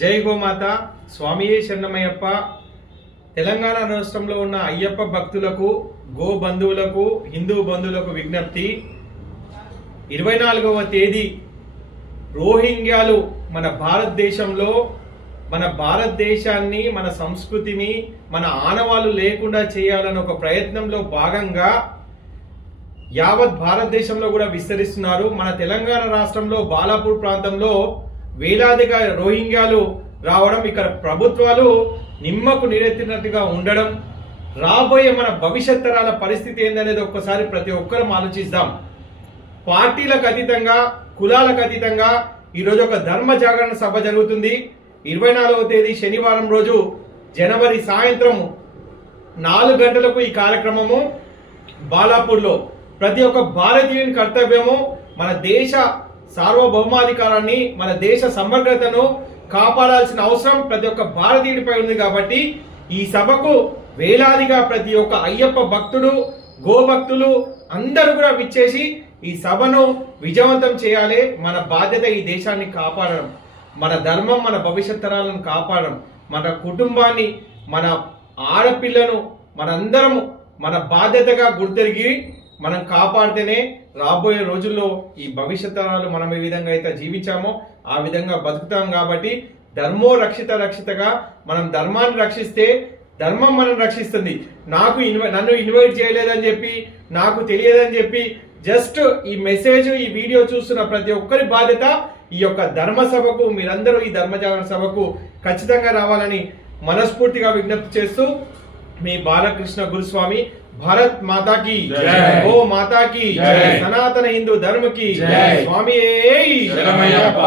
జై గోమాత స్వామియే శరణమయ్యప్ప. తెలంగాణ రాష్ట్రంలో ఉన్న అయ్యప్ప భక్తులకు, గో బంధువులకు, హిందూ బంధువులకు విజ్ఞప్తి. 24వ తేదీ రోహింగ్యాలు మన భారతదేశంలో మన భారతదేశాన్ని, మన సంస్కృతిని, మన ఆనవాళ్ళు లేకుండా చేయాలని ఒక ప్రయత్నంలో భాగంగా యావత్ భారతదేశంలో కూడా విస్తరిస్తున్నారు. మన తెలంగాణ రాష్ట్రంలో బాలాపూర్ ప్రాంతంలో వేలాదిగా రోహింగ్యాలు రావడం, ఇక్కడ ప్రభుత్వాలు నిమ్మకు నీరెత్తినట్టుగా ఉండడం, రాబోయే మన భవిష్యత్ తరాల పరిస్థితి ఏందనేది ఒక్కసారి ప్రతి ఒక్కరం ఆలోచిద్దాం. పార్టీలకు అతీతంగా, కులాలకు అతీతంగా ఈరోజు ఒక ధర్మ జాగరణ సభ జరుగుతుంది. 24వ తేదీ శనివారం రోజు జనవరి సాయంత్రం 4 గంటలకు ఈ కార్యక్రమము బాలాపూర్లో. ప్రతి ఒక్క భారతీయుని కర్తవ్యము మన దేశ సార్వభౌమాధికారాన్ని, మన దేశ సమగ్రతను కాపాడాల్సిన అవసరం ప్రతి ఒక్క భారతీయుడిపై ఉంది. కాబట్టి ఈ సభకు వేలాదిగా ప్రతి ఒక్క అయ్యప్ప భక్తుడు, గోభక్తులు అందరూ కూడా విచ్చేసి ఈ సభను విజయవంతం చేయాలి. మన బాధ్యత ఈ దేశాన్ని కాపాడడం, మన ధర్మం, మన భవిష్యత్ తరాలను కాపాడడం, మన కుటుంబాన్ని, మన ఆడపిల్లను మనందరము మన బాధ్యతగా గుర్తెరిగి మనం కాపాడితేనే రాబోయే రోజుల్లో ఈ భవిష్యత్ తరాలు మనం ఏ విధంగా అయితే జీవించామో ఆ విధంగా బతుకుతాం. కాబట్టి ధర్మో రక్షితగా మనం ధర్మాన్ని రక్షిస్తే ధర్మం మనం రక్షిస్తుంది. నన్ను ఇన్వైట్ చేయలేదని చెప్పి, నాకు తెలియదని చెప్పి జస్ట్ ఈ మెసేజ్, ఈ వీడియో చూస్తున్న ప్రతి ఒక్కరి బాధ్యత ఈ యొక్క ధర్మ సభకు, మీరందరూ ఈ ధర్మ జాగరణ సభకు ఖచ్చితంగా రావాలని మనస్ఫూర్తిగా విజ్ఞప్తి చేస్తూ మీ బాలకృష్ణ గురుస్వామి. భారత్ మాతా की जय, गो माता की जय, सनातन हिंदू धर्म की जय, स्वामी शरणमయ్యప్ప.